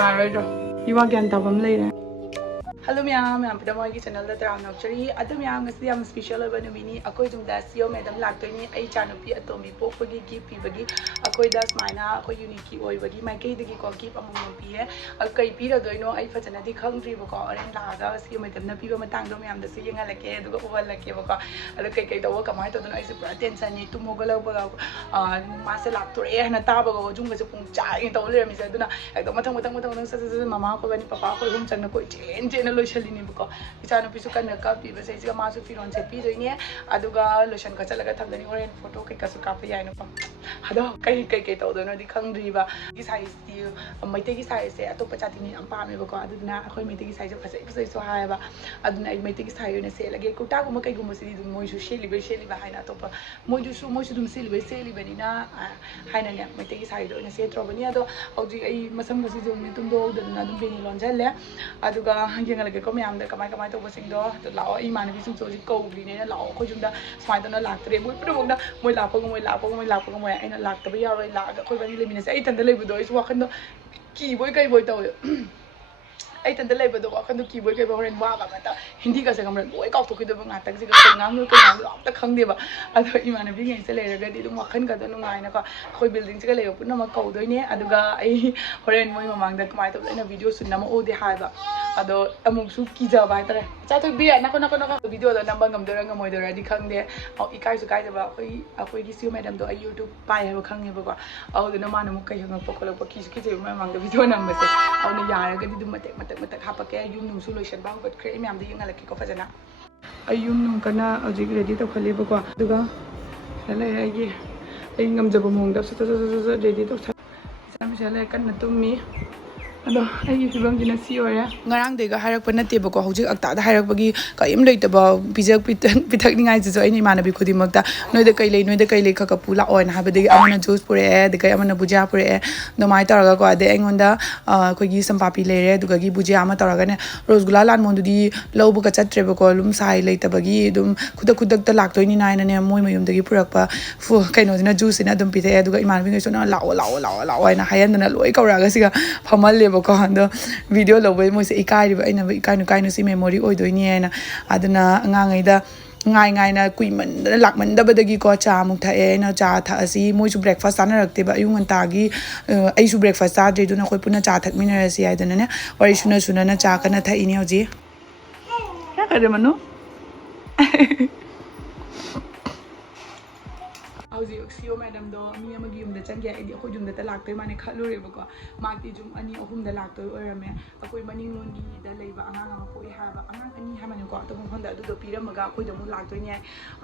ꯅꯨꯡꯉꯥꯏꯔꯣꯏꯗ꯭ꯔꯣ ꯏꯋꯥ ꯒ꯭ꯌꯥꯟ ꯇꯥꯕ ꯑꯃ ꯂꯩꯔꯦ Hello ma'am, ꯄꯤꯗꯃꯣꯏꯒꯤ ꯆꯦꯅꯦꯜꯗ ꯇꯔꯥꯝꯅ ꯅꯣꯛꯆꯔꯤ ꯑꯗꯨ ꯃꯌꯥꯝ ꯉꯁꯤ ꯌꯥꯝ ꯁ꯭ꯄꯦꯁꯤꯌꯦꯜ ꯑꯣꯏꯕ ꯅꯨꯃꯤꯠꯅꯤ ꯑꯩꯈꯣꯏ ꯌꯨꯝꯗ ꯁꯤꯑꯣ ꯃꯦꯗꯝ ꯂꯥꯛꯇꯣꯏꯅꯤ ꯑꯩ ꯏꯆꯥꯅꯨꯄꯤ ꯑꯇꯣꯝꯕꯤ ꯄꯣꯛꯄꯒꯤ ꯒꯤꯐ ꯄꯤꯕꯒꯤ ꯑꯩꯈꯣꯏꯗ ꯁꯨꯃꯥꯏꯅ ꯑꯩꯈꯣꯏ ꯌꯨꯅꯤꯛꯀꯤ ꯑꯣꯏꯕꯒꯤ ꯃꯥꯏꯀꯩꯗꯒꯤꯀꯣ ꯒꯤꯐ ꯑꯃꯃꯝ ꯄꯤꯌꯦ ꯀꯩ ꯄꯤꯔꯗꯣꯏꯅꯣ ꯑꯩ ꯐꯖꯅꯗꯤ ꯈꯪꯗ꯭ꯔꯤꯕꯀꯣ ꯍꯣꯔꯦꯟ ꯂꯥꯛꯑꯒ ꯁꯤꯑꯣ ꯃꯦꯗꯝꯅ ꯄꯤꯕ ꯃꯇꯥꯡꯗꯣ ꯃꯌꯥꯝꯗꯁꯨ ꯌꯦꯡꯍꯜꯂꯛꯀꯦ ꯑꯗꯨꯒ ꯎꯍꯜꯂꯛꯀꯦꯕꯀꯣ ꯑꯗꯣ ꯀꯩ ꯇꯧꯕ ꯀꯃꯥꯏꯅ ꯇꯧꯗꯣꯏꯅꯣ ꯑꯩꯁꯦ ꯄꯨꯔꯥ ꯇꯦꯟꯁꯟꯅꯤ ꯇꯨꯝ ꯍꯧꯒꯠꯂꯛꯄꯒ ꯃꯥꯁꯦ ꯂꯥꯛꯇꯣꯔꯦ ꯍꯥꯏꯅ ꯇꯥꯕꯒ ꯋꯥꯖꯨꯡꯒꯁꯦ ꯄꯨꯡ ꯆꯥꯏꯅ ꯇꯧ ꯂꯩꯔꯝꯃꯤꯁꯦ ꯑꯗꯨꯅ ꯍꯦꯛꯇ ꯃꯊꯪ ꯁꯠ ꯃꯃꯥ ꯑꯩꯈꯣꯏꯕꯅꯤ ꯄꯄꯥ ꯑꯩꯈꯣꯏ ꯑꯍꯨꯝ ꯆꯪꯅ ꯀꯣꯏ ꯆꯦꯟ ꯂꯣꯏꯁꯜꯂꯤꯅꯦꯕꯀꯣ ꯏꯆꯥꯅꯨꯄꯤꯁꯨ ꯀꯟꯅ ꯀꯞꯄꯤꯕ ꯁꯩꯁꯤꯒ ꯃꯥꯁꯨ ꯐꯤꯔꯣꯟ ꯁꯦꯠꯄꯤꯗꯣꯏꯅꯦ ꯑꯗꯨꯒ ꯂꯣꯏꯁꯟ ꯈꯠꯆꯜꯂꯒ ꯊꯝꯗꯣꯏꯅꯤ ꯍꯣꯔꯦꯟ ꯐꯣꯇꯣ ꯀꯩꯀꯥꯁꯨ ꯀꯥꯞꯄ ꯌꯥꯏꯅꯀꯣ ꯑꯗꯣ ꯀꯩ ꯇꯧꯗꯣꯏꯅꯣꯗꯤ ꯈꯪꯗ꯭ꯔꯤꯕ ꯒꯤ ꯁꯥꯏꯖꯇꯤ ꯃꯩꯇꯩꯒꯤ ꯁꯥꯏꯖꯁꯦ ꯑꯇꯣꯞꯄ ꯖꯥꯇꯤꯅ ꯌꯥꯝ ꯄꯥꯝꯃꯦꯕꯀꯣ ꯑꯗꯨꯗꯨꯅ ꯑꯩꯈꯣꯏ ꯃꯩꯇꯩꯒꯤ ꯁꯥꯏꯖꯁꯦ ꯐꯖꯩꯁꯨ ꯍꯥꯏꯌꯦꯕ ꯑꯗꯨꯅ ꯑꯩ ꯃꯩꯇꯩꯒꯤ ꯁꯥꯏ ꯑꯣꯏꯅ ꯁꯦꯠꯂꯒꯦ ꯀꯨꯔꯇꯥꯒꯨꯝꯕ ꯀꯩꯒꯨꯝꯕꯁꯤꯗꯤ ꯑꯗꯨꯝ ꯃꯣꯏꯁꯨ ꯁꯦꯠꯂꯤꯕ ꯍꯥꯏꯅ ꯑꯇꯣꯞꯄ ꯃꯣꯏꯁꯨ ꯑꯗꯨꯝ ꯁꯦꯠꯂꯤꯕꯅꯤ나 ꯍꯥꯏꯅꯅꯦ ꯃꯩꯇꯩꯒꯤ ꯁꯥꯏꯗꯣ ꯑꯣꯏꯅ ꯁꯦꯠꯇ꯭ꯔꯕꯅꯤ ꯑꯗꯣ ꯍꯧꯖꯤꯛ ꯑꯩ ꯃꯁꯝꯒꯁꯤꯁꯨ ꯇꯨꯝꯗꯣꯛꯍꯧꯗꯗꯅ ꯑꯗꯨꯝ ꯕꯦꯅꯤ ꯂꯣꯟꯁꯤꯜꯂꯦ ꯑꯗꯨꯒ ꯌꯦꯡꯍꯜꯂꯒꯦꯀꯣ ꯃꯌꯥꯝꯗ ꯀꯃꯥꯏ ꯇꯧꯕꯁꯤꯡꯗꯣ ꯂꯥꯛꯑꯣ ꯑꯩ ꯏꯃꯥꯟꯅꯕꯤꯁꯤꯡꯁꯨ ꯍꯧꯖꯤꯛ ꯀꯧꯗ꯭ꯔꯤꯅꯦꯅ ꯂꯥꯛꯑꯣ ꯑꯩꯈꯣꯏ ꯌꯨꯝꯗ ꯁꯨꯃꯥꯏꯅ ꯇꯧꯅ ꯂꯥꯛꯇ꯭ꯔꯦ ꯃꯣꯏ ꯄꯨꯝꯅꯃꯛꯅ ꯃꯣꯏ ꯂꯥꯛꯄꯒ ꯃꯣꯏ ꯑꯩꯅ ꯂꯥꯛꯇꯕ ꯌꯥꯔꯣꯏ ꯂꯥꯛꯑꯒ ꯑꯩꯈꯣꯏ ꯕꯥꯅꯤ ꯂꯩꯃꯤꯟꯅꯁꯦ ꯑꯩ ꯏꯊꯟꯇ ꯂꯩꯕꯗꯣ ꯑꯩꯁꯨ ꯋꯥꯈꯟꯗꯣ ꯀꯤꯕꯣꯏ ꯀꯩꯕꯣꯏ ꯇꯧꯋꯦ ꯑꯩ ꯏꯊꯟꯇ ꯂꯩꯕꯗꯣ ꯋꯥꯈꯟꯗꯣ ꯀꯤꯕꯣꯏ ꯀꯩꯕꯣꯏ ꯍꯣꯔꯦꯟ ꯋꯥꯕ ꯑꯃꯇ ꯍꯤꯟꯗꯤꯒꯁꯦ ꯈꯪꯕ꯭ꯔꯥ ꯂꯣꯏ ꯀꯥꯎꯊꯣꯛꯈꯤꯗꯕ ꯉꯥꯛꯇꯪꯁꯤꯒ ꯀꯩ ꯉꯥꯡꯗꯣꯏꯅꯣ ꯑꯝꯇ ꯈꯪꯗꯦꯕ ꯑꯗꯣ ꯏꯃꯥꯟꯅꯕꯤꯉꯩꯁꯦ ꯂꯩꯔꯒꯗꯤ ꯑꯗꯨꯝ ꯋꯥꯈꯟꯒꯗꯣ ꯅꯨꯡꯉꯥꯏꯅꯀꯣ ꯑꯩꯈꯣꯏ ꯕꯤꯜꯗꯤꯡꯁꯤꯒ ꯂꯩꯕ ꯄꯨꯝꯅꯃꯛ ꯀꯧꯗꯣꯏꯅꯦ ꯑꯗꯨꯒ ꯑꯩ ꯍꯣꯔꯦꯟ ꯃꯣꯏ ꯃꯃꯥꯡꯗ ꯀꯃꯥꯏꯅ ꯇꯧꯗꯣꯏꯅꯣ ꯑꯩꯅ ꯚꯤꯗꯤꯑꯣꯁꯨ ꯅꯝꯃꯛꯎꯗꯦ ꯍꯥꯏꯕ ꯑꯗꯣ ꯑꯃꯨꯛꯁꯨ ꯀꯤꯖꯕ ꯍꯥꯏꯇꯥꯔꯦ ꯆꯥꯊꯣꯛꯄꯤ ꯅꯀꯣ ꯚꯤꯗꯤꯑꯣꯗꯣ ꯅꯝꯕ ꯉꯝꯗꯣꯏꯔꯥ ꯉꯝꯃꯣꯏꯗꯣꯏꯔꯗꯤ ꯈꯪꯗꯦ ꯏꯀꯥꯏꯁꯨ ꯀꯥꯏꯗꯕ ꯑꯩꯈꯣꯏꯒꯤ ꯁꯤꯑꯣ ꯃꯦꯗꯝꯗꯣ ꯑꯩ ꯌꯨꯇ꯭ꯌꯨꯕ ꯄꯥꯏ ꯍꯥꯏꯕ ꯈꯪꯉꯦꯕꯀꯣ ꯑꯗꯨꯗꯨꯅ ꯃꯥꯅ ꯑꯃꯨꯛ ꯀꯩ ꯍꯪꯉꯛꯄ ꯈꯣꯠꯂꯛꯄ ꯀꯤꯖꯩꯕ ꯃꯃꯥꯡꯗ ꯚꯤꯗꯤꯑꯣ ꯅꯝꯕꯁꯦ ꯑꯗꯨꯅ ꯌꯥꯔꯒꯗꯤ ꯑꯗꯨꯝ ꯃꯇꯦꯛ ꯍꯥꯞꯄꯛꯀꯦ ꯌꯨꯝ ꯅꯨꯡꯁꯨ ꯂꯣꯏꯁꯟꯕ ꯍꯧꯒꯠꯈ꯭ꯔꯦ ꯑꯩ ꯃꯌꯥꯝꯗ ꯌꯦꯡꯍꯜꯂꯛꯀꯦꯀꯣ ꯐꯖꯅ ꯑꯩ ꯌꯨꯝ ꯅꯨꯡ ꯀꯟꯅ ꯍꯧꯖꯤꯛ ꯔꯦꯗꯤ ꯇꯧꯈꯠꯂꯦꯕꯀꯣ ꯑꯗꯨꯒ ꯁꯤꯗ ꯂꯩꯔꯦ ꯑꯩ ꯉꯝꯖꯕ ꯃꯑꯣꯡꯗ ꯁꯠ ꯔꯦꯗꯤ ꯇꯧꯁꯜ ꯏꯆꯥꯅꯨꯄꯤꯁꯤꯗ ꯂꯩꯔꯦ ꯀꯟꯅ ꯇꯨꯝꯃꯤ ꯑꯗꯣ ꯑꯩꯒꯤ ꯐꯤꯕꯝꯁꯤꯅ ꯁꯤ ꯑꯣꯏꯔꯦ ꯉꯔꯥꯡꯗꯩꯒ ꯍꯥꯏꯔꯛꯄ ꯅꯠꯇꯦꯕꯀꯣ ꯍꯧꯖꯤꯛ ꯑꯛꯇꯥꯗ ꯍꯥꯏꯔꯛꯄꯒꯤ ꯀꯔꯤꯝ ꯂꯩꯇꯕ ꯄꯤꯊꯛꯅꯤꯡꯉꯥꯏꯁꯤꯁꯨ ꯑꯩꯅ ꯏꯃꯥꯟꯅꯕꯤ ꯈꯨꯗꯤꯡꯃꯛꯇ ꯅꯣꯏꯗ ꯀꯩ ꯂꯩ ꯈꯛ ꯄꯨ ꯂꯥꯛꯑꯣꯅ ꯍꯥꯏꯕꯗꯒꯤ ꯑꯃꯅ ꯖꯨꯁ ꯄꯨꯔꯛꯑꯦ ꯑꯗꯒꯤ ꯑꯃꯅ ꯕꯨꯖꯤꯌꯥ ꯄꯨꯔꯛꯑꯦ ꯑꯗꯨꯃꯥꯏꯅ ꯇꯧꯔꯒꯀꯣ ꯑꯗꯩ ꯑꯩꯉꯣꯟꯗ ꯑꯩꯈꯣꯏꯒꯤ ꯁꯝꯄꯥꯄꯤ ꯂꯩꯔꯦ ꯑꯗꯨꯒꯤ ꯕꯨꯖꯤꯌꯥ ꯑꯃ ꯇꯧꯔꯒꯅꯦ ꯔꯣꯁꯒꯨꯂꯥ ꯂꯥꯟꯃꯣꯟꯗꯨꯗꯤ ꯂꯧꯕꯒ ꯆꯠꯇ꯭ꯔꯦꯕꯀꯣ ꯑꯗꯨꯝ ꯁꯥꯏ ꯂꯩꯇꯕꯒꯤ ꯑꯗꯨꯝ ꯈꯨꯗꯛꯇ ꯂꯥꯛꯇꯣꯏꯅꯤꯅ ꯍꯥꯏꯅꯅꯦ ꯃꯣꯏ ꯃꯌꯨꯝꯗꯒꯤ ꯄꯨꯔꯛꯄ ꯀꯩꯅꯣꯁꯤꯅ ꯖꯨꯁꯁꯤꯅ ꯑꯗꯨꯝ ꯄꯤꯊꯛꯑꯦ ꯑꯗꯨꯒ ꯏꯃꯥꯟꯅꯕꯤꯈꯩꯁꯨ ꯂꯥꯛꯑꯣ ꯍꯥꯏꯅ ꯍꯥꯏꯍꯟꯗꯅ ꯂꯣꯏ ꯀꯧꯔꯛꯑꯒ ꯁꯤꯒ ꯐꯝꯍꯜꯂꯦꯕꯀꯣ ꯑꯗꯣ ꯚꯤꯗꯤꯑꯣ ꯂꯧꯕꯩ ꯃꯣꯏꯁꯦ ꯏꯀꯥꯏꯔꯤꯕ ꯑꯩꯅ ꯏꯀꯥꯏꯅꯨ ꯁꯤ ꯃꯦꯃꯣꯔꯤ ꯑꯣꯏꯗꯣꯏꯅꯤ ꯍꯥꯏꯅ ꯑꯗꯨꯅ ꯑꯉꯥꯡꯉꯩꯗ ꯉꯥꯏꯅ ꯀꯨꯏꯃꯟꯗꯅ ꯂꯥꯛꯃꯟꯗꯕꯗꯒꯤꯀꯣ ꯆꯥ ꯑꯃꯨꯛ ꯊꯛꯑꯦ ꯑꯩꯅ ꯆꯥ ꯊꯛꯑꯁꯤ ꯃꯣꯏꯁꯨ ꯕ꯭ꯔꯦꯛꯐꯥꯁ ꯆꯥꯅꯔꯛꯇꯦꯕ ꯑꯌꯨꯛ ꯉꯟꯇꯥꯒꯤ ꯑꯩꯁꯨ ꯕ꯭ꯔꯦꯛꯐꯥꯁ ꯆꯥꯗ꯭ꯔꯤ ꯑꯗꯨꯅ ꯑꯩꯈꯣꯏ ꯄꯨꯟꯅ ꯆꯥ ꯊꯛꯃꯤꯟꯅꯔꯁꯤ ꯍꯥꯏꯗꯅꯅꯦ ꯋꯥꯔꯤ ꯁꯨꯅ ꯆꯥ ꯀꯟꯅ ꯊꯛꯏꯅꯦ ꯍꯧꯖꯤꯛ ꯍꯧꯖꯤꯛ ꯁꯤꯑꯣ ꯃꯦꯗꯝꯗꯣ ꯃꯤ ꯑꯃꯒꯤ ꯌꯨꯝꯗ ꯆꯪꯒꯦ ꯑꯩꯗꯤ ꯑꯩꯈꯣꯏ ꯌꯨꯝꯗ ꯂꯥꯛꯇꯣꯏ ꯃꯥꯅꯦ ꯈꯜꯂꯨꯔꯦꯕꯀꯣ ꯃꯥꯗꯤ ꯖꯨꯝ 2-3ꯗ ꯂꯥꯛꯇꯣꯏ ꯑꯣꯏꯔꯝꯃꯦ ꯑꯩꯈꯣꯏ ꯃꯅꯤꯡꯂꯣꯟꯒꯤꯗ ꯂꯩꯕ ꯑꯉꯥꯡ ꯑꯃ ꯄꯣꯛꯏ ꯍꯥꯏꯕ ꯑꯉꯥꯡ 2 ꯍꯥꯏꯕꯅꯤꯀꯣ ꯑꯇꯣꯞꯄ ꯃꯐꯝꯗ ꯑꯗꯨꯗꯣ ꯄꯤꯔꯝꯃꯒ ꯑꯩꯈꯣꯏꯗ ꯑꯃꯨꯛ ꯂꯥꯛꯇꯣꯏꯅꯦ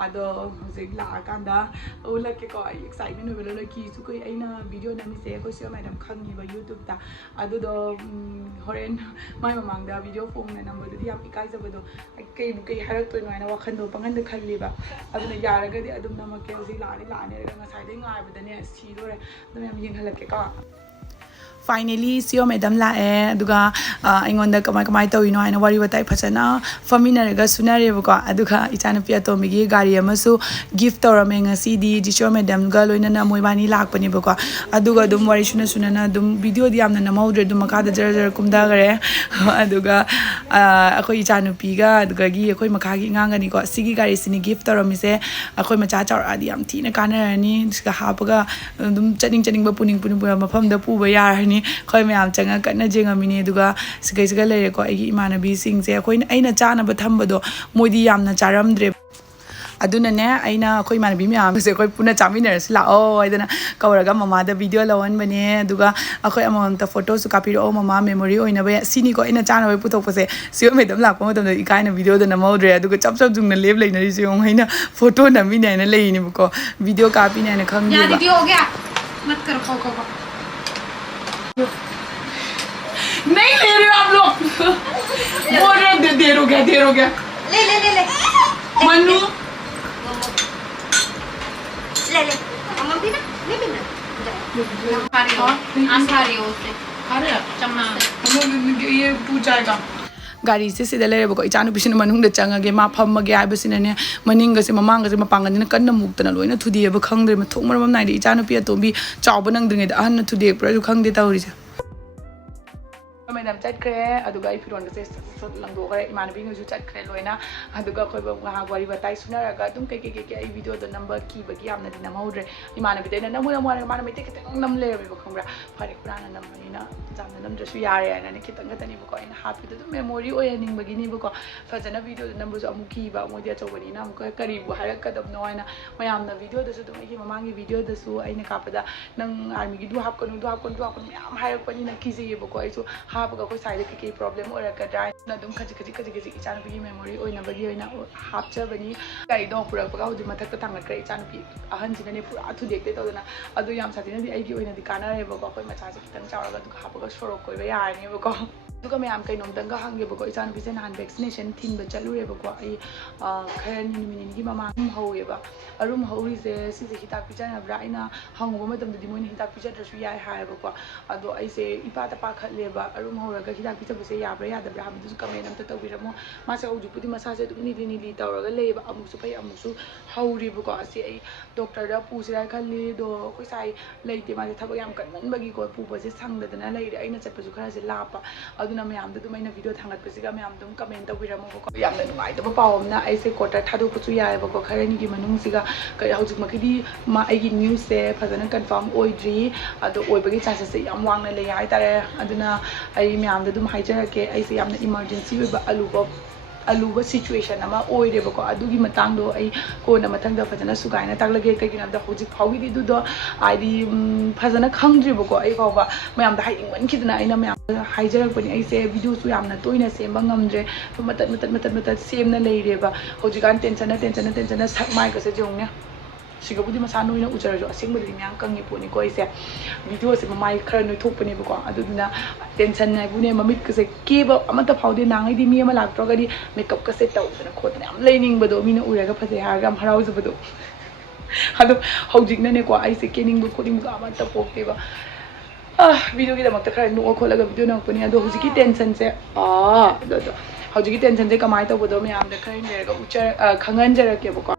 ꯑꯗꯣ ꯍꯧꯖꯤꯛ ꯂꯥꯛꯑꯀꯥꯟꯗ ꯎꯠꯂꯛꯀꯦꯀꯣ ꯑꯩ ꯑꯦꯛꯁꯥꯏꯠꯃꯦꯟ ꯑꯣꯏꯕ ꯂꯣꯏ ꯀꯤꯁꯨ ꯀꯨꯏ ꯑꯩꯅ ꯚꯤꯗꯤꯑꯣ ꯅꯝꯃꯤꯁꯦ ꯑꯩꯈꯣꯏ ꯁꯤꯑꯣ ꯃꯦꯗꯝ ꯈꯪꯉꯤꯕ ꯌꯨꯇ꯭ꯌꯨꯕꯇ ꯑꯗꯨꯗꯣ ꯍꯣꯔꯦꯟ ꯃꯥꯏ ꯃꯃꯥꯡꯗ ꯚꯤꯗꯤꯑꯣ ꯐꯣꯡꯅ ꯅꯝꯕꯗꯨꯗꯤ ꯌꯥꯝ ꯏꯀꯥꯏꯖꯕꯗꯣ ꯀꯩ ꯍꯥꯏꯔꯛꯇꯣꯏꯅꯣ ꯍꯥꯏꯅ ꯋꯥꯈꯟꯗꯣ ꯄꯪꯍꯟꯗ ꯈꯜꯂꯤꯕ ꯑꯗꯨꯅ ꯌꯥꯔꯒꯗꯤ ꯑꯗꯨꯝ ꯅꯝꯃꯛꯀꯦ ꯍꯧꯖꯤꯛ ꯂꯥꯛꯑꯅꯤ ꯑꯗꯨꯒ ꯉꯁꯥꯏꯗꯩ ꯉꯥꯏꯕꯗꯅꯦ ꯁꯤꯗꯣꯔꯦ ꯑꯗꯨ ꯃꯌꯥꯝ ꯌꯦꯡꯍꯜꯂꯛꯀꯦꯀꯣ ꯐꯥꯏꯅꯦꯂꯤ ꯁꯤꯑꯣ ꯃꯦꯗꯝ ꯂꯥꯛꯑꯦ ꯑꯗꯨꯒ ꯑꯩꯉꯣꯟꯗ ꯀꯃꯥꯏ ꯇꯧꯔꯤꯅꯣ ꯍꯥꯏꯅ ꯋꯥꯔꯤ ꯋꯥꯇꯥꯏ ꯐꯖꯅ ꯐꯝꯃꯤꯟꯅꯔꯒ ꯁꯨꯅꯔꯦꯕꯀோ ꯑꯗꯨꯒ ꯏꯆꯥꯅꯨꯄꯤ ꯑꯇꯣꯝꯕꯤꯒꯤ ꯒꯥꯔꯤ ꯑꯃꯁꯨ ꯒꯤꯐ ꯇꯧꯔꯝꯃꯦ ꯉꯁꯤꯗꯤ ꯁꯤꯑꯣ ꯃꯦꯗꯝꯒ ꯂꯣꯏꯅꯅ ꯃꯣꯏꯕꯥꯅꯤ ꯂꯥꯛꯄꯅꯦꯕꯀꯣ ꯑꯗꯨꯒ ꯑꯗꯨꯝ ꯋꯥꯔꯤ ꯁꯨꯅ ꯑꯗꯨꯝ ꯚꯤꯗꯤꯑꯣꯗꯤ ꯌꯥꯝꯅ ꯅꯝꯍꯧꯗ꯭ꯔꯦ ꯑꯗꯨꯝ ꯃꯈꯥꯗ ꯖꯔ ꯀꯨꯝꯊꯈꯔꯦ ꯑꯗꯨꯒ ꯑꯩꯈꯣꯏ ꯏꯆꯥꯅꯨꯄꯤꯒ ꯑꯗꯨꯗꯒꯤ ꯑꯩꯈꯣꯏ ꯃꯈꯥꯒꯤ ꯑꯉꯥꯡꯒꯅꯤꯀꯣ ꯁꯤꯒꯤ ꯒꯥꯔꯤꯁꯤꯅꯤ ꯒꯤꯐ ꯇꯧꯔꯝꯃꯤꯁꯦ ꯑꯩꯈꯣꯏ ꯃꯆꯥ ꯆꯥꯎꯔꯛꯑꯗꯤ ꯌꯥꯝ ꯊꯤꯅ ꯀꯥꯟꯅꯔꯅꯤ ꯁꯤꯒ ꯍꯥꯞꯄꯒ ꯑꯗꯨꯝ ꯆꯠꯅꯤꯡꯕ ꯄꯨꯅꯤꯡ ꯃꯐꯝꯗ ꯄꯨꯕ ꯌꯥꯔꯅꯤ ꯑꯩꯈꯣꯏ ꯃꯌꯥꯝ ꯆꯪꯉ ꯀꯟꯅ ꯌꯦꯡꯉꯝꯃꯤꯅꯤ ꯑꯗꯨꯒ ꯁꯤꯒ ꯂꯩꯔꯦꯀꯣ ꯑꯩꯒꯤ ꯏꯃꯥꯟꯅꯕꯤꯁꯤꯡꯁꯦ ꯑꯩꯅ ꯆꯥꯅꯕ ꯊꯝꯕꯗꯣ ꯃꯣꯏꯗꯤ ꯌꯥꯝꯅ ꯆꯥꯔꯝꯗ꯭ꯔꯦ ꯑꯗꯨꯅꯅꯦ ꯑꯩꯅ ꯑꯩꯈꯣꯏ ꯏꯃꯥꯟꯅꯕꯤ ꯃꯌꯥꯝꯁꯦ ꯑꯩꯈꯣꯏ ꯄꯨꯟꯅ ꯆꯥꯃꯤꯟꯅꯔꯁꯤ ꯂꯥꯛꯑꯣ ꯍꯥꯏꯗꯅ ꯀꯧꯔꯒ ꯃꯃꯥꯗ ꯚꯤꯗꯤꯑꯣ ꯂꯧꯍꯟꯕꯅꯦ ꯑꯗꯨꯒ ꯑꯩꯈꯣꯏ ꯑꯃꯃꯝꯇ ꯐꯣꯇꯣꯁꯨ ꯀꯥꯞꯄꯤꯔꯛꯑꯣ ꯃꯃꯥ ꯃꯦꯃꯣꯔꯤ ꯑꯣꯏꯅꯕ ꯁꯤꯅꯤꯀꯣ ꯑꯩꯅ ꯆꯥꯅꯕ ꯄꯨꯊꯣꯛꯄꯁꯦ ꯁꯤꯑꯣ ꯃꯦꯗꯝ ꯂꯥꯛꯄ ꯃꯇꯝꯗ ꯏꯀꯥꯏꯅ ꯚꯤꯗꯤꯑꯣꯗ ꯅꯝꯍꯧꯗ꯭ꯔꯦ ꯑꯗꯨꯒ ꯆꯞ ꯖꯨꯡꯅ ꯂꯩꯅꯔꯤꯁꯦ ꯌꯦꯡꯉꯣ ꯑꯩꯅ ꯐꯣꯇꯣ ꯅꯝꯃꯤꯅꯦ ꯍꯥꯏꯅ ꯂꯩꯔꯤꯅꯦꯕꯀꯣ ꯚꯤꯗꯤꯑꯣ ꯀꯥꯞꯄꯤꯅꯦ ꯍꯥꯏꯅ ꯈꯪꯗꯦꯕ नहीं ले रहे हो आप लोग बोल रहे देर हो गया ले मनु ले मम्मा भी ना ले भी ना ये पूछाएगा गारीसे सिदा लेरेबको इचानुपिसिना मनुंगदा चंगगे मा फम्मगे हाइबसिनाने मनिंगसे ममांगसे मपांगनिना कन्ना मुक्तना लोइना थुदिएबा खंगद्रे मथोक मरम नाइदे इचानुपि अतोंबी चावबा नंद्रिङैदा अहन्ना थुदिएकप्राजु खंगदे तौरिसे ꯆꯥꯎꯕ ꯅꯪꯗ꯭ꯔꯤꯉꯩꯗ ꯑꯍꯟꯅ ꯊꯨꯗꯦꯛꯄ꯭ꯔꯥꯁꯨ ꯈꯪꯗꯦ ꯇꯧꯔꯤꯁꯦ ꯃꯦꯗꯥꯝ ꯆꯠꯈ꯭ꯔꯦ ꯑꯗꯨꯒ ꯑꯩ ꯐꯤꯔꯣꯟꯒꯁꯦ ꯁꯠ ꯂꯪꯊꯣꯛꯈ꯭ꯔꯦ ꯏꯃꯥꯟꯅꯕꯤꯉꯩꯁꯨ ꯆꯠꯈ꯭ꯔꯦ ꯂꯣꯏꯅ ꯑꯗꯨꯒ ꯑꯩꯈꯣꯏ ꯉꯥꯏꯍꯥꯛ ꯋꯥꯔꯤ ꯋꯥꯇꯥꯏ ꯁꯨꯅꯔꯒ ꯑꯗꯨꯝ ꯀꯩ ꯑꯩ ꯚꯤꯗꯤꯑꯣꯗꯣ ꯅꯝꯕ ꯀꯤꯕꯒꯤ ꯌꯥꯝꯅꯗꯤ ꯅꯝꯍꯧꯗ꯭रे ꯏꯃꯥꯟꯅꯕꯤꯗ ꯑꯩꯅ ꯅꯝꯃꯨ ꯍꯥꯏꯔꯒ ꯃꯥꯅ ꯃꯩꯇꯩ ꯈꯤꯇꯪ ꯅꯝ ꯂꯩꯔꯝꯃꯦꯕ ꯈꯪꯕ꯭ꯔꯥ ꯐꯔꯦ ꯈꯨꯔꯥꯅ ꯅꯝꯕꯅꯤꯅ ꯌꯥꯝꯅ ꯅꯝꯗ꯭ꯔꯁꯨ ꯌꯥꯔꯦ ꯍꯥꯏꯅ ꯈꯤꯇꯪ ꯈꯛꯇꯅꯦꯕꯀꯣ ꯑꯩꯅ ꯍꯥꯞꯄꯤꯗꯣ ꯑꯗꯨꯝ ꯃꯦꯃꯣꯔꯤ ꯑꯣꯏꯍꯟꯅꯤꯡꯕꯒꯤꯅꯦꯕꯀꯣ ꯐꯖꯅ ꯚꯤꯗꯤꯑꯣꯗꯣ ꯅꯝꯕꯁꯨ ꯑꯃꯨꯛ ꯀꯤꯕ ꯃꯣꯏꯗꯤ ꯑꯆꯧꯕꯅꯤꯅ ꯑꯃꯨꯛꯀ ꯀꯔꯤꯕꯨ ꯍꯥꯏꯔꯛꯀꯗꯕꯅꯣ ꯍꯥꯏꯅ ꯃꯌꯥꯝꯅ ꯚꯤꯗꯤꯑꯣꯗꯁꯨ ꯑꯗꯨꯝ ꯑꯩꯒꯤ ꯃꯃꯥꯡꯒꯤ ꯚꯤꯗꯤꯑꯣꯗꯁꯨ ꯑꯩꯅ ꯀꯥꯞꯄꯗ ꯅꯪ ꯑꯥꯔꯃꯤꯒꯤꯗꯨ ꯍꯥꯞꯀꯅꯨ ꯃꯌꯥꯝ ꯍꯥꯏꯔꯛꯄꯅꯤꯅ ꯀꯤꯖꯩꯌꯦꯕꯀꯣ ꯑꯩꯁꯨ ꯍꯥꯞꯄꯒ ꯑꯩꯈꯣꯏ ꯁꯥꯏꯗ ꯀꯩ ꯄ꯭ꯔꯣꯕ꯭ꯂꯦꯝ ꯑꯣꯏꯔꯛꯀꯗ꯭ꯔꯥ ꯍꯥꯏꯅ ꯑꯗꯨꯝ ꯈꯖꯤꯛ ꯏꯆꯥꯅꯨꯄꯤꯒꯤ ꯃꯦꯃꯣꯔꯤ ꯑꯣꯏꯅꯕꯒꯤ ꯑꯣꯏꯅ ꯍꯥꯞꯆꯕꯅꯤ ꯒꯥꯔꯤꯗꯣ ꯄꯨꯔꯛꯄꯒ ꯍꯧꯖꯤꯛ ꯃꯊꯛꯇ ꯊꯥꯡꯒꯠꯈ꯭ꯔꯦ ꯏꯆꯥꯅꯨꯄꯤ ꯑꯍꯟꯁꯤꯅꯅꯦ ꯄꯨꯔꯥ ꯊꯨꯗꯦꯛꯇꯦ ꯇꯧꯗꯅ ꯑꯗꯨ ꯌꯥꯝ ꯁꯥꯊꯤꯅꯗꯤ ꯑꯩꯒꯤ ꯑꯣꯏꯅꯗꯤ ꯀꯥꯟꯅꯔꯦꯕꯀꯣ ꯑꯩꯈꯣꯏ ꯃꯆꯥꯁꯦ ꯈꯤꯇꯪ ꯆꯥꯎꯔꯒ ꯑꯗꯨꯒ ꯍꯥꯞꯄꯒ ꯁꯣꯔꯣꯛ ꯀꯣꯏꯕ ꯌꯥꯔꯅꯦꯕꯀꯣ ꯑꯗꯨꯒ ꯃꯌꯥꯝ ꯀꯩꯅꯣꯝꯇꯪꯒ ꯍꯪꯒꯦꯕꯀꯣ ꯏꯆꯥꯅꯨꯄꯤꯁꯦ ꯅꯍꯥꯟ ꯚꯦꯛꯁꯤꯅꯦꯁꯟ ꯊꯤꯟꯕ ꯆꯠꯂꯨꯔꯦꯕꯀോ ꯑꯩ ꯈꯔ ꯅꯨꯃꯤꯠ ꯅꯤꯅꯤꯒꯤ ꯃꯃꯥꯡ ꯑꯗꯨꯝ ꯍꯧꯋꯦꯕ ꯑꯔꯨꯝ ꯍꯧꯔꯤꯁꯦ ꯁꯤꯁꯦ ꯍꯤꯗꯥꯛ ꯄꯤꯖꯅꯕ꯭ꯔꯥ ꯑꯩꯅ ꯍꯪꯉꯨꯕ ꯃꯇꯝꯗꯗꯤ ꯃꯣꯏꯅ ꯍꯤꯗꯥꯛ ꯄꯤꯖꯗ꯭ꯔꯁꯨ ꯌꯥꯏ ꯍꯥꯏꯌꯦꯕꯀோ ꯑꯗꯣ ꯑꯩꯁꯦ ꯏꯄꯥꯗ ꯄꯥꯈꯠꯂꯦꯕ ꯑꯔꯨꯝ ꯍꯧꯔꯒ ꯍꯤꯗꯥꯛ ꯄꯤꯖꯕꯁꯦ ꯌꯥꯕ꯭ꯔꯥ ꯌꯥꯗꯕ꯭ꯔꯥ ꯍꯥꯏꯕꯗꯨꯁꯨ ꯀꯃꯦꯟ ꯑꯝꯇ ꯇꯧꯕꯤꯔꯝꯃꯣ ꯃꯥꯁꯦ ꯍꯧꯖꯤꯛꯄꯨꯗꯤ ꯃꯁꯥꯁꯦ ꯑꯗꯨꯝ ꯅꯤꯂꯤ ꯇꯧꯔꯒ ꯂꯩꯌꯦꯕ ꯑꯃꯨꯛꯁꯨ ꯐꯩ ꯑꯃꯨꯛꯁꯨ ꯍꯧꯔꯤꯕꯀꯣ ꯑꯁꯤ ꯑꯩ ꯗꯣꯛꯇꯔꯗ ꯄꯨꯁꯤꯔꯥ ꯈꯜꯂꯤ ꯑꯗꯣ ꯑꯩꯈꯣꯏ ꯁꯥꯏ ꯂꯩꯇꯦ ꯃꯥꯁꯦ ꯊꯕꯛ ꯌꯥꯝ ꯀꯟꯃꯟꯕꯒꯤꯀꯣ ꯄꯨꯕꯁꯦ ꯁꯪꯗꯗꯅ ꯂꯩꯔꯦ ꯑꯩꯅ ꯆꯠꯄꯁꯨ ꯈꯔꯁꯦ ꯂꯥꯞꯄ ꯑꯗꯨꯅ ꯃꯌꯥꯝꯗ ꯑꯗꯨꯝ ꯑꯩꯅ ꯚꯤꯗꯤꯑꯣ ꯊꯥꯡꯒꯠꯄꯁꯤꯒ ꯃꯌꯥꯝ ꯑꯗꯨꯝ ꯀꯃꯦꯟ ꯇꯧꯕꯤꯔꯝꯃꯣꯕꯀꯣ ꯌꯥꯝꯅ ꯅꯨꯡꯉꯥꯏꯇꯕ ꯄꯥꯎ ꯑꯃꯅ ꯑꯩꯁꯦ ꯀ꯭ꯋꯥꯇꯔ ꯊꯥꯗꯣꯛꯄꯁꯨ ꯌꯥꯏꯑꯕꯀꯣ ꯈꯔꯅꯤꯒꯤ ꯃꯅꯨꯡꯁꯤꯒ ꯍꯧꯖꯤꯛꯃꯛꯀꯤꯗꯤ ꯑꯩꯒꯤ ꯅ꯭ꯌꯨꯁꯁꯦ ꯐꯖꯅ ꯀꯟꯐꯥꯔꯝ ꯑꯣꯏꯗ꯭ꯔꯤ ꯑꯗꯣ ꯑꯣꯏꯕꯒꯤ ꯆꯥꯟꯁꯦꯁꯁꯦ ꯌꯥꯝ ꯋꯥꯡꯅ ꯂꯩ ꯍꯥꯏꯇꯥꯔꯦ ꯑꯗꯨꯅ ꯑꯩ ꯃꯌꯥꯝꯗ ꯑꯗꯨꯝ ꯍꯥꯏꯖꯔꯛꯀꯦ ꯑꯩꯁꯦ ꯌꯥꯝꯅ ꯏꯃꯥꯔꯖꯦꯟꯁꯤ ꯑꯣꯏꯕ ꯑꯂꯨꯕ ꯁꯤꯆꯨꯋꯦꯁꯟ ꯑꯃ ꯑꯣꯏꯔꯦꯕꯀꯣ ꯑꯗꯨꯒꯤ ꯃꯇꯥꯡꯗꯣ ꯑꯩ ꯀꯣꯟꯅ ꯃꯊꯪꯗ ꯐꯖꯅ ꯁꯨꯒꯥꯏꯅ ꯇꯥꯛꯂꯒꯦ ꯀꯩꯒꯤꯅꯣ ꯍꯥꯏꯕꯗ ꯍꯧꯖꯤꯛ ꯐꯥꯎꯒꯤꯗꯤ ꯑꯗꯨꯗꯣ ꯍꯥꯏꯗꯤ ꯐꯖꯅ ꯈꯪꯗ꯭ꯔꯤꯕꯀꯣ ꯑꯩ ꯐꯥꯎꯕ ꯃꯌꯥꯝꯗ ꯍꯥꯏꯅꯤꯡꯃꯟꯈꯤꯗꯅ ꯑꯩꯅ ꯃꯌꯥꯝꯗ ꯍꯥꯏꯖꯔꯛꯄꯅꯤ ꯑꯩꯁꯦ ꯚꯤꯗꯤꯑꯣꯁꯨ ꯌꯥꯝꯅ ꯇꯣꯏꯅ ꯁꯦꯝꯕ ꯉꯝꯗ꯭ꯔꯦ ꯃꯇꯠ ꯁꯦꯝꯅ ꯂꯩꯔꯦꯕ ꯍꯧꯖꯤꯛꯀꯥꯟ ꯇꯦꯟꯁꯟꯅ ꯁꯛ ꯃꯥꯏꯒꯁꯦ ꯌꯦꯡꯉꯨꯅꯦ ꯁꯤꯒꯕꯨꯗꯤ ꯃꯁꯥ ꯅꯣꯏꯅ ꯎꯖꯔꯁꯨ ꯑꯁꯦꯡꯕꯗꯤ ꯃꯌꯥꯝ ꯀꯪꯉꯤ ꯄꯣꯠꯅꯤꯀꯣ ꯑꯩꯁꯦ ꯚꯤꯗꯤꯑꯣꯁꯦ ꯃꯃꯥꯏ ꯈꯔ ꯅꯣꯏꯊꯣꯛꯄꯅꯦꯕꯀꯣ ꯑꯗꯨꯗꯨꯅ ꯇꯦꯟꯁꯟ ꯍꯥꯏꯕꯨꯅꯦ ꯃꯃꯤꯠꯀꯁꯦ ꯀꯦꯕ ꯑꯃꯠꯇ ꯐꯥꯎꯗꯦ ꯅꯍꯥꯟꯉꯩꯗꯤ ꯃꯤ ꯑꯃ ꯂꯥꯛꯇ꯭ꯔꯒꯗꯤ ꯃꯦꯀꯞꯀꯁꯦ ꯇꯧꯗꯅ ꯈꯣꯠꯇꯅ ꯌꯥꯝ ꯂꯩꯅꯤꯡꯕꯗꯣ ꯃꯤꯅ ꯎꯔꯒ ꯐꯖꯩ ꯍꯥꯏꯔꯒ ꯌꯥꯝ ꯍꯔꯥꯎꯖꯕꯗꯣ ꯑꯗꯣ ꯍꯧꯖꯤꯛꯅꯅꯦꯀꯣ ꯑꯩꯁꯦ ꯀꯦꯅꯤꯡꯕ ꯈꯣꯠꯅꯤꯡꯕ ꯑꯃꯠꯇ ꯄꯣꯛꯇꯦꯕ ꯚꯤꯗꯤꯑꯣꯒꯤꯗꯃꯛꯇ ꯈꯔ ꯅꯣꯛꯑ ꯈꯣꯠꯂꯒ ꯚꯤꯗꯤꯑꯣ ꯅꯝꯃꯛꯄꯅꯤ ꯑꯗꯣ ꯍꯧꯖꯤꯛꯀꯤ ꯇꯦꯟꯁꯟꯁꯦ ꯍꯧꯖꯤꯛꯀꯤ ꯇꯦꯟꯁꯟꯁꯦ ꯀꯃꯥꯏꯅ ꯇꯧꯕꯗꯣ ꯃꯌꯥꯝꯗ ꯈꯔ ꯂꯩꯔꯒ ꯈꯪꯍꯟꯖꯔꯛꯀꯦꯕꯀꯣ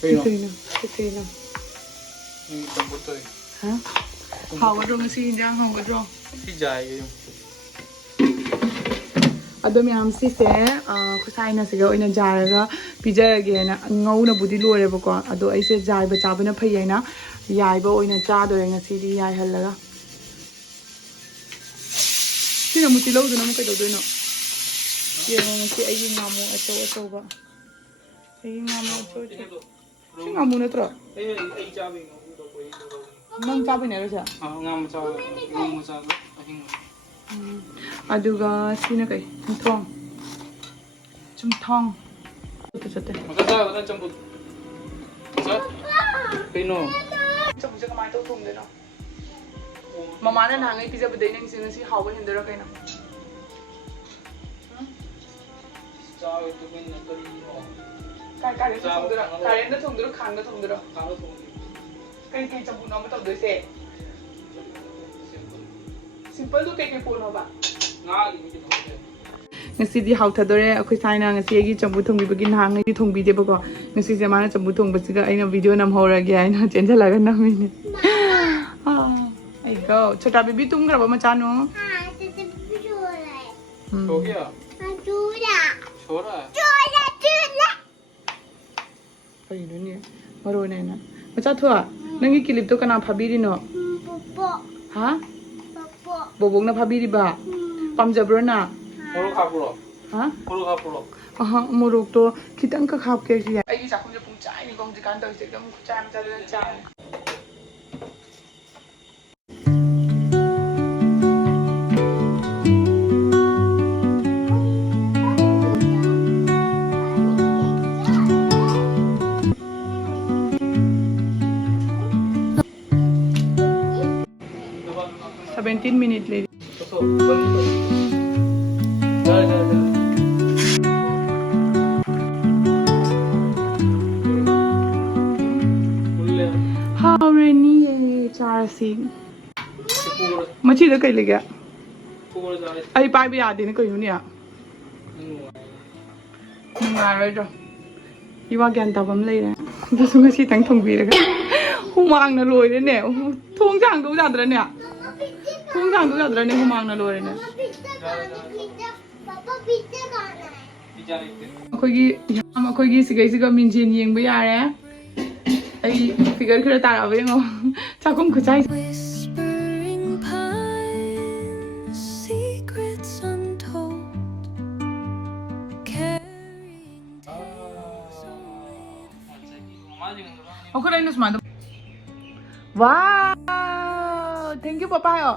ꯀꯩꯅꯣ ꯍꯥꯎꯒꯗ꯭ꯔꯣ ꯉꯁꯤ ꯏꯟꯖꯥꯡ ꯍꯥꯎꯒꯗ꯭ꯔꯣ ꯑꯗꯣ ꯃꯌꯥꯝ ꯁꯤꯁꯦ ꯈꯨꯁꯥꯏꯅ ꯁꯤꯒ ꯑꯣꯏꯅ ꯖꯥꯔꯒ ꯄꯤꯖꯔꯒꯦꯅ ꯉꯧꯅꯕꯨꯗꯤ ꯂꯣꯏꯔꯦꯕꯀꯣ ꯑꯗꯣ ꯑꯩꯁꯦ ꯖꯥꯏꯕ ꯆꯥꯕꯅ ꯐꯩ ꯍꯥꯏꯅ ꯌꯥꯏꯕ ꯑꯣꯏꯅ ꯆꯥꯗꯣꯔꯦ ꯉꯁꯤꯗꯤ ꯌꯥꯏꯍꯜꯂꯒ ꯁꯤꯅ ꯑꯃꯨꯛ ꯇꯤꯜꯍꯧꯗꯨꯅ ꯑꯃꯨꯛ ꯀꯩꯗꯧꯗꯣꯏꯅꯣ ꯌꯦꯡꯉꯣ ꯉꯁꯤ ꯑꯩꯒꯤ ꯉꯥꯃꯨ ꯑꯆꯧꯕ ꯑꯩꯒꯤ ꯉꯥꯃꯨ ꯑꯆꯧ ꯁꯤ ꯉꯥꯃꯨ ꯅꯠꯇ꯭ꯔꯣ ꯅꯪ ꯆꯥꯕꯩꯅꯦ ꯍꯥꯏꯔꯣꯁꯦ ꯑꯗꯨꯒ ꯁꯤꯅ ꯀꯩ ꯆꯨꯝꯊꯣꯡ ꯀꯩꯅꯣ ꯆꯝꯐꯨꯠꯁꯦ ꯀꯃꯥꯏꯅ ꯇꯧ ꯊꯣꯡꯗꯣꯏꯅꯣ ꯃꯃꯥꯅ ꯅꯍꯥꯟꯉꯩ ꯄꯤꯖꯕꯗꯩ ꯅꯪꯁꯦ ꯉꯁꯤ ꯍꯥꯎꯕ ꯍꯦꯟꯗꯣꯏꯔꯣ ꯀꯩꯅꯣ ꯀꯥꯏꯗ ꯊꯣꯡꯗꯣꯏꯔꯣ ꯀꯥꯔꯦꯟꯗ ꯊꯣꯡꯗꯣꯏꯔꯣ ꯈꯥꯡꯗ ꯊꯣꯡꯗꯣꯏꯔꯣ ꯀꯩ ꯆꯝꯐꯨꯠꯅꯣ ꯑꯃ ꯇꯧꯗꯣꯏꯁꯦ ꯁꯤꯝꯄꯜꯗꯣ ꯀꯩ ꯄꯣꯠꯅꯣꯕ ꯉꯁꯤꯗꯤ ꯍꯥꯎꯊꯗꯣꯔꯦ ꯑꯩꯈꯣꯏ ꯁꯥꯏꯅ ꯉꯁꯤ ꯑꯩꯒꯤ ꯆꯝꯐꯨꯠ ꯊꯣꯡꯕꯤꯕꯒꯤ ꯅꯍꯥꯟꯉꯩꯗꯤ ꯊꯣꯡꯕꯤꯗꯦꯕꯀꯣ ꯉꯁꯤꯁꯦ ꯃꯥꯅ ꯆꯝꯐꯨꯠ ꯊꯣꯡꯕꯁꯤꯒ ꯑꯩꯅ ꯚꯤꯗꯤꯑꯣ ꯅꯝꯍꯧꯔꯒꯦ ꯍꯥꯏꯅ ꯆꯦꯟꯁꯤꯜꯂꯒ ꯅꯝꯃꯤꯅꯦ ꯑꯩꯒꯣ छोटा बेबी ꯇꯨꯝꯈ꯭ꯔꯕ ꯃꯆꯥꯅꯣ ꯀꯩꯅꯣꯅꯦ ꯃꯔꯣꯏꯅꯦꯅ ꯃꯆꯥ ꯊꯣꯛ ꯅꯪꯒꯤ ꯀꯤꯂꯤꯞꯇꯣ ꯀꯅꯥ ꯐꯥꯕꯤꯔꯤꯅꯣ ꯍꯥ ꯕꯣꯕꯣꯛꯅ ꯐꯥꯕꯤꯔꯤꯕ ꯄꯥꯝꯖꯕ꯭ꯔꯣ ꯅ ꯍꯥ ꯃꯣꯔꯣꯛꯇꯣ ꯈꯤꯇꯪꯈꯛ ꯍꯥꯞꯀꯦ ꯌꯥꯏ ꯑꯩꯒꯤ ꯆꯥꯛꯈꯨꯝꯁꯦ ꯄꯨꯡ ꯆꯥꯏꯅꯤꯀꯣ ꯍꯧꯖꯤꯛꯀꯥꯟ ꯇꯧꯔꯤꯁꯦ ꯑꯗꯨꯝ ꯈꯨꯠꯆꯥꯏ ꯑꯃ ꯆꯠꯂꯒ ꯆꯥꯏ 17 minutes lady. How many charging? Machi da kai lege. Ai pai bi ade ne kai yu ne ya. Ngai ro. Iwa gyan ta bam lai re. Du su ngasi tang thong bi re. Humang na loi re ne. Thong jang do ja dra ne. kum kang ko kadra ne humang na lore ne akhoi gi sigai siga minjin yeng ba yare ai figure khara ta ra ba ngo chakum khuchai Whispering pines, secrets untold, carrying tales only akhoi lai nus ma wow thank you papa yo